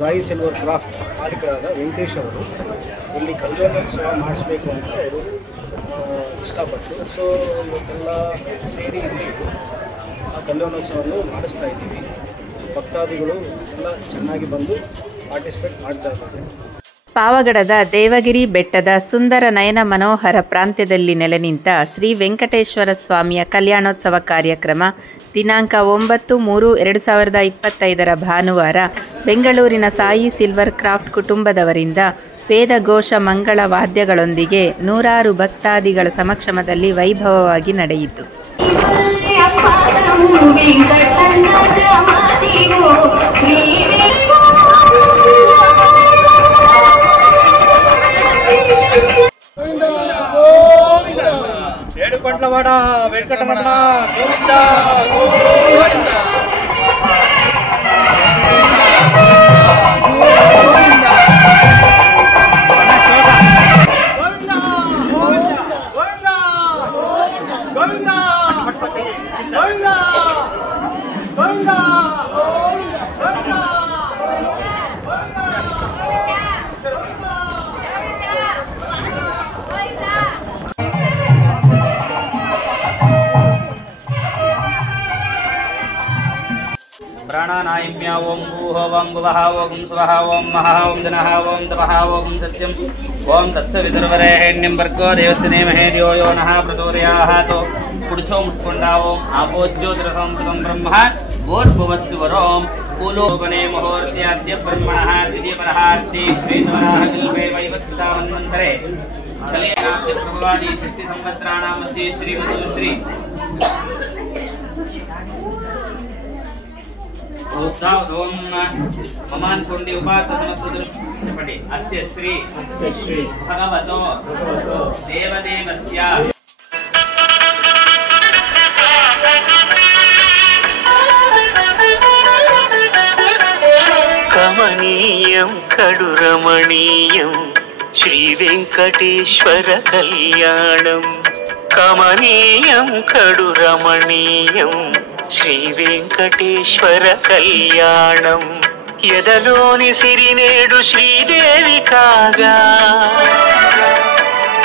Sai silver craft ಮಾಲೀಕರಾದ Venkatesh ಅವರು ಇಲ್ಲಿ ಕಲ್ಯಾಣೋತ್ಸವ ಮಾಡಿಸ್ಬೇಕು ಅಂತ ಅವರು ಇಷ್ಟಪಟ್ಟು, ಸೊ ಇವತ್ತೆಲ್ಲ ಸೇರಿ ಇಲ್ಲಿ ಆ ಕಲ್ಯಾಣೋತ್ಸವವನ್ನು ಮಾಡಿಸ್ತಾ ಇದ್ದೀವಿ. ಭಕ್ತಾದಿಗಳು ಎಲ್ಲ ಚೆನ್ನಾಗಿ ಬಂದು ಪಾರ್ಟಿಸಿಪೇಟ್ ಮಾಡ್ತಾ ಇದ್ದಾರೆ. ಪಾವಗಡದ ದೇವಗಿರಿ ಬೆಟ್ಟದ ಸುಂದರ ನಯನ ಮನೋಹರ ಪ್ರಾಂತ್ಯದಲ್ಲಿ ನೆಲೆ ನಿಂತ ಶ್ರೀ ವೆಂಕಟೇಶ್ವರ ಸ್ವಾಮಿಯ ಕಲ್ಯಾಣೋತ್ಸವ ಕಾರ್ಯಕ್ರಮ ದಿನಾಂಕ 9/3/2025 ಭಾನುವಾರ ಬೆಂಗಳೂರಿನ ಸಾಯಿ ಸಿಲ್ವರ್ ಕ್ರಾಫ್ಟ್ ಕುಟುಂಬದವರಿಂದ ವೇದ ಘೋಷ ಮಂಗಳ ವಾದ್ಯಗಳೊಂದಿಗೆ ನೂರಾರು ಭಕ್ತಾದಿಗಳ ಸಮಕ್ಷಮದಲ್ಲಿ ವೈಭವವಾಗಿ ನಡೆಯಿತು. ఏడుకొండలవాడ వెంకటరమణ గోవింద గోవింద. प्राणानायम्या ओं भूः ओं भुवः ओं स्वः ओं महः ओं जनः ओं तपः ओं सत्यं ओं तत्सवितुर्वरेण्यं भर्गो देवस्य धीमहि धियो यो नः प्रचोदयात्. पुरुषो मुष्कुण्डा ओं आपोज्योतिरसंस्कृतं ब्रह्म भूर्भुवस्सुवरों कूलोपने मुहूर्त्याद्य ब्रह्मणः द्वितीयपरहार्थे श्वेतवराहकल्पे वैवस्वतामन्वन्तरे कलयनाद्य प्रभवादि षष्टि संवत्सराणां मध्ये श्रीमधुश्री ममान कुंडी उपात समस्तपटे अस्य श्री भगवतो देवदेवस्य कमनीयं कडुरमणीयं श्री वेंकटेश्वर कल्याणं. कमनीयं कडुरमणीयं శ్రీ వెంకటేశ్వర కళ్యాణం. ఎదలోని సిరినేడు శ్రీదేవి కాగా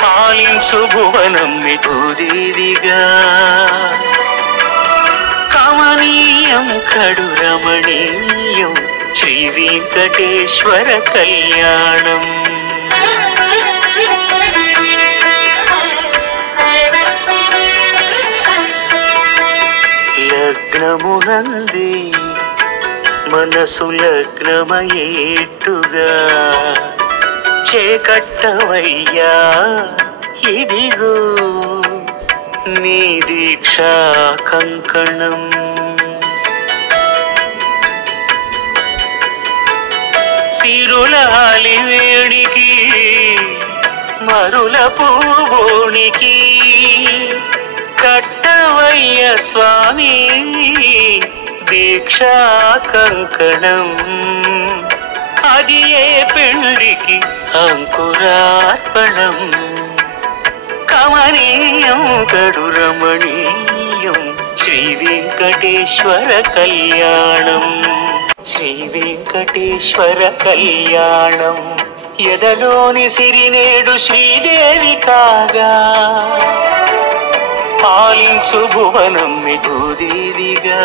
పాలించు భువనం భూదేవిగా. కమనీయం కడురమణీయం శ్రీ వెంకటేశ్వర కళ్యాణం. లగ్నమునందే మనసు లగ్నమయేట్టుగా చేకట్టవయ్యా ఇదిగో నీ దీక్షా కంకణం. సిరులాలి వేడికి మరుల పూబోనికి కట్టవయ్య స్వామి దీక్షా కంకణం. అది ఏ పెళ్లికి అంకురార్పణం. కమనీయం కడురమణీయం శ్రీ వెంకటేశ్వర కళ్యాణం. శ్రీ వెంకటేశ్వర కళ్యాణం. ఎదలోని సిరినేడు శ్రీదేవి కాగా పాలించు భువనం భూదేవిగా.